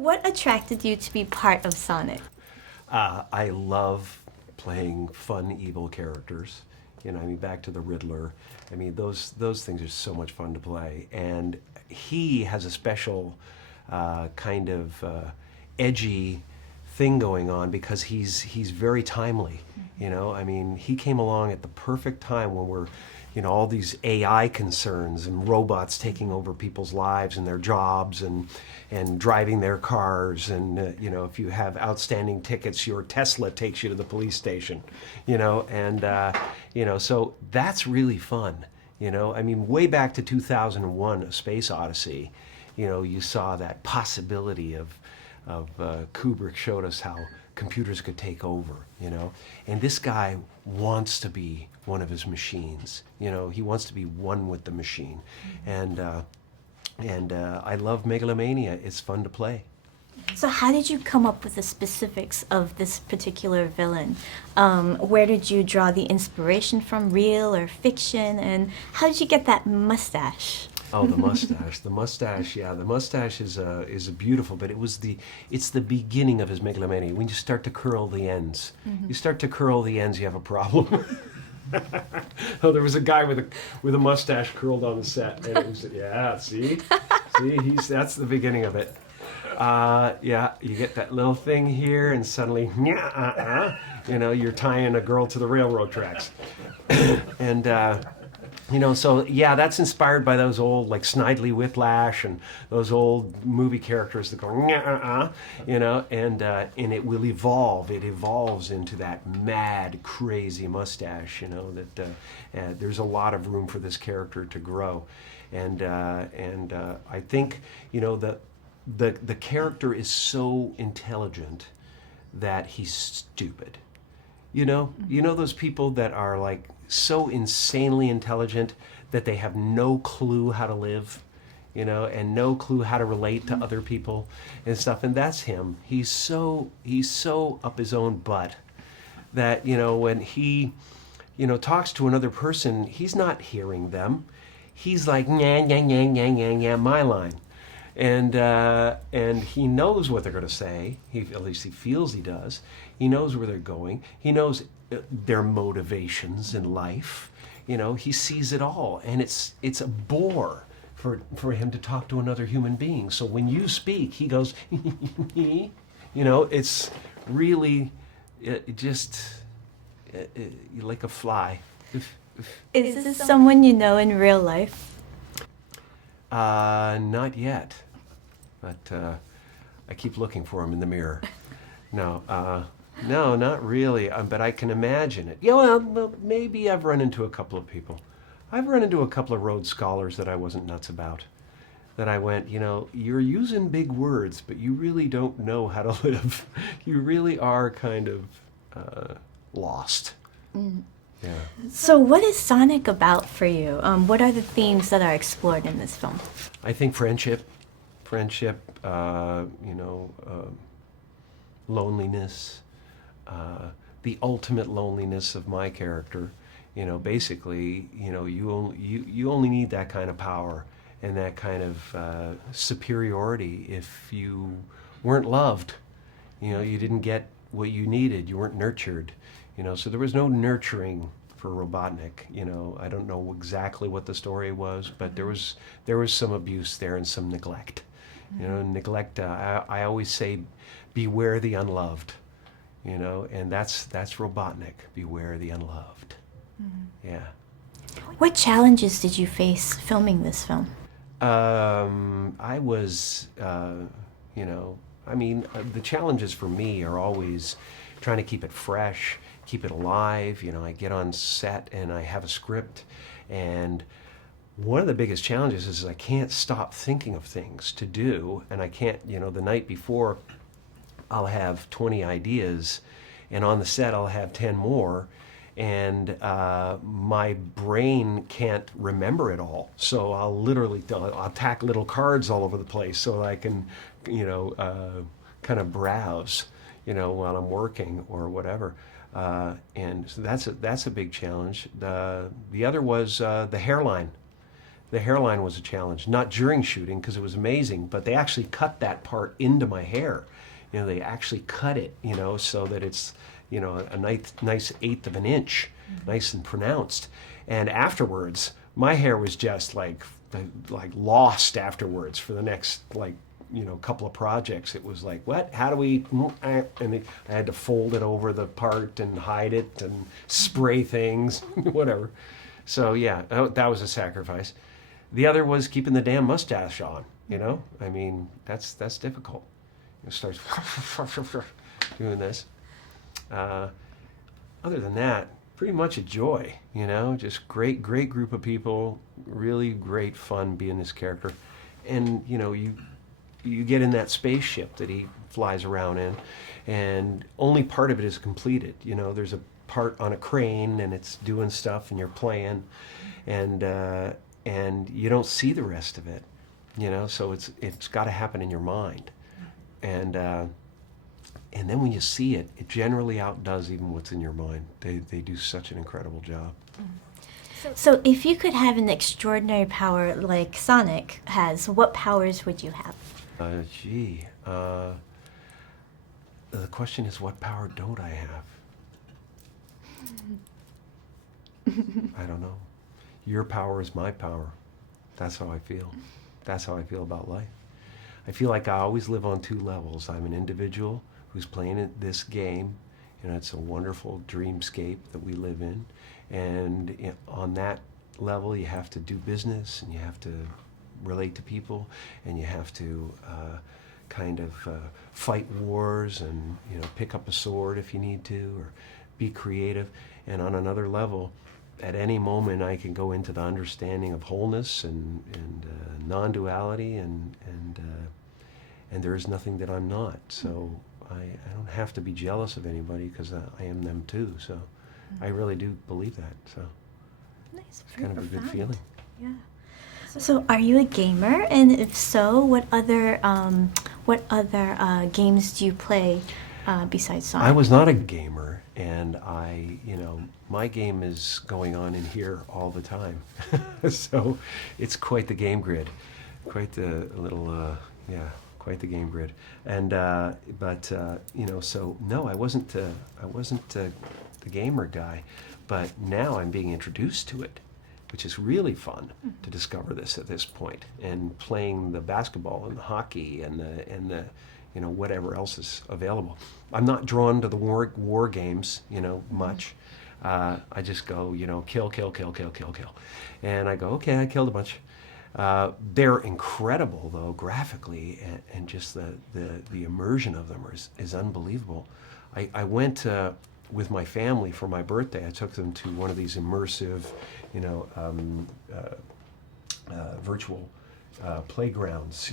what attracted you to be part of Sonic? I love playing fun, evil characters. You know, I mean, back to the Riddler. I mean, those things are so much fun to play. And he has a special kind of edgy thing going on because he's very timely. You know, I mean, he came along at the perfect time when we're, you know, all these AI concerns and robots taking over people's lives and their jobs and driving their cars and you know, if you have outstanding tickets, your Tesla takes you to the police station, you know, and you know, so that's really fun. You know, I mean, way back to 2001, A Space Odyssey, you know, you saw that possibility of Kubrick showed us how computers could take over, you know, and this guy wants to be one of his machines. You know, he wants to be one with the machine, and I love Megalomania. It's fun to play. So how did you come up with the specifics of this particular villain? Where did you draw the inspiration from, real or fiction? And how did you get that mustache? Oh, the mustache! The mustache, yeah, the mustache is a beautiful. But it's the beginning of his megalomania. When you start to curl the ends, you start to curl the ends, you have a problem. Oh, there was a guy with a mustache curled on the set, and it was yeah. See, that's the beginning of it. Yeah, you get that little thing here, and suddenly, you know, you're tying a girl to the railroad tracks, and. You know, so yeah, that's inspired by those old, like Snidely Whiplash and those old movie characters that go, you know, and it will evolve. It evolves into that mad, crazy mustache, you know, that there's a lot of room for this character to grow. And I think, you know, the character is so intelligent that he's stupid. You know those people that are like so insanely intelligent that they have no clue how to live, you know, and no clue how to relate to other people and stuff. And that's him. He's so up his own butt that, you know, when he, you know, talks to another person, he's not hearing them. He's like, yeah, yeah, yeah, yeah, yeah, yeah, my line. And he knows what they're going to say. At least he feels he does. He knows where they're going. He knows their motivations in life. You know, he sees it all, and it's a bore for him to talk to another human being. So when you speak, he goes, you know, it's really you're like a fly. Is this someone you know in real life? Not yet, but I keep looking for him in the mirror. No, no, not really. But I can imagine it. Yeah, well, maybe I've run into a couple of people. I've run into a couple of Rhodes Scholars that I wasn't nuts about. That I went, you know, you're using big words, but you really don't know how to live. You really are kind of lost. Yeah. So what is Sonic about for you? What are the themes that are explored in this film? I think friendship, you know, loneliness, the ultimate loneliness of my character. You know, basically, you know, you only need that kind of power and that kind of superiority if you weren't loved. You know, you didn't get what you needed. You weren't nurtured. You know, so there was no nurturing for Robotnik. You know, I don't know exactly what the story was, but there was some abuse there and some neglect. You know, neglect. I always say, beware the unloved. You know, and that's Robotnik. Beware the unloved. Yeah. What challenges did you face filming this film? I was, you know, I mean, the challenges for me are always trying to keep it fresh, keep it alive. You know, I get on set and I have a script, and one of the biggest challenges is I can't stop thinking of things to do, and I can't, you know, the night before I'll have 20 ideas, and on the set I'll have 10 more, and my brain can't remember it all. So I'll tack little cards all over the place so I can, you know, kind of browse, you know, while I'm working or whatever. And so that's a big challenge. The other was the hairline. The hairline was a challenge, not during shooting because it was amazing, but they actually cut that part into my hair. You know, they actually cut it, you know, so that it's, you know, a nice eighth of an inch, nice and pronounced. And afterwards, my hair was just like lost afterwards for the next, like, you know, couple of projects. It was like, what? How do we? And I had to fold it over the part and hide it and spray things, whatever. So yeah, that was a sacrifice. The other was keeping the damn mustache on. You know, I mean, that's difficult. It starts doing this. Other than that, pretty much a joy. You know, just great group of people. Really great fun being this character, and you know, you get in that spaceship that he flies around in, and only part of it is completed. You know, there's a part on a crane, and it's doing stuff, and you're playing, and you don't see the rest of it. You know, so it's got to happen in your mind, and then when you see it, it generally outdoes even what's in your mind. They do such an incredible job. So if you could have an extraordinary power like Sonic has, what powers would you have? The question is, what power don't I have? I don't know. Your power is my power. That's how I feel. That's how I feel about life. I feel like I always live on two levels. I'm an individual who's playing this game, and it's a wonderful dreamscape that we live in. And on that level, you have to do business, and you have to relate to people, and you have to fight wars, and you know, pick up a sword if you need to, or be creative. And on another level, at any moment, I can go into the understanding of wholeness and non-duality, and there is nothing that I'm not. So I don't have to be jealous of anybody because I am them too. So I really do believe that. So Nice, it's very kind of a good profound. feeling. Yeah. So, are you a gamer? And if so, what other games do you play besides Sonic? I was not a gamer, and my game is going on in here all the time. So it's quite the game grid, quite the little, quite the game grid. And so no, I wasn't the gamer guy, but now I'm being introduced to it, which is really fun to discover this at this point, and playing the basketball and the hockey and the whatever else is available. I'm not drawn to the war games, much. I just go, kill, and I go, okay, I killed a bunch. They're incredible though, graphically, and just the immersion of them is unbelievable. I went with my family for my birthday. I took them to one of these immersive, virtual playgrounds,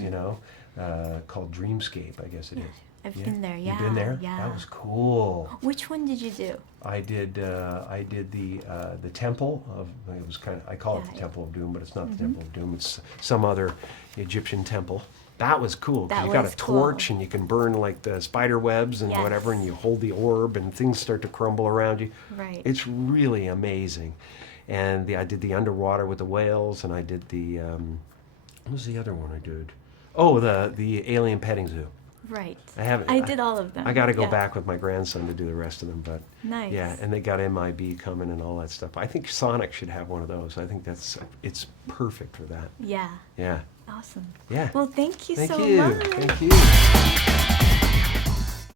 called Dreamscape, I guess it is. I've been there. Yeah. You've been there? Yeah. That was cool. Which one did you do? I did the temple of, it was I call it the Temple of Doom, but it's not the Temple of Doom. It's some other Egyptian temple. That was cool. 'Cause you got a torch and you can burn like the spider webs and whatever, and you hold the orb and things start to crumble around you. Right. It's really amazing. And I did the underwater with the whales, and I did the what was the other one I did? Oh, the alien petting zoo. Right. I did all of them. I got to go back with my grandson to do the rest of them, but Nice. yeah, and they got MIB coming and all that stuff. I think Sonic should have one of those. I think it's perfect for that. Yeah. Yeah. Awesome. Yeah. Well, thank you Thank so you. much. Thank you.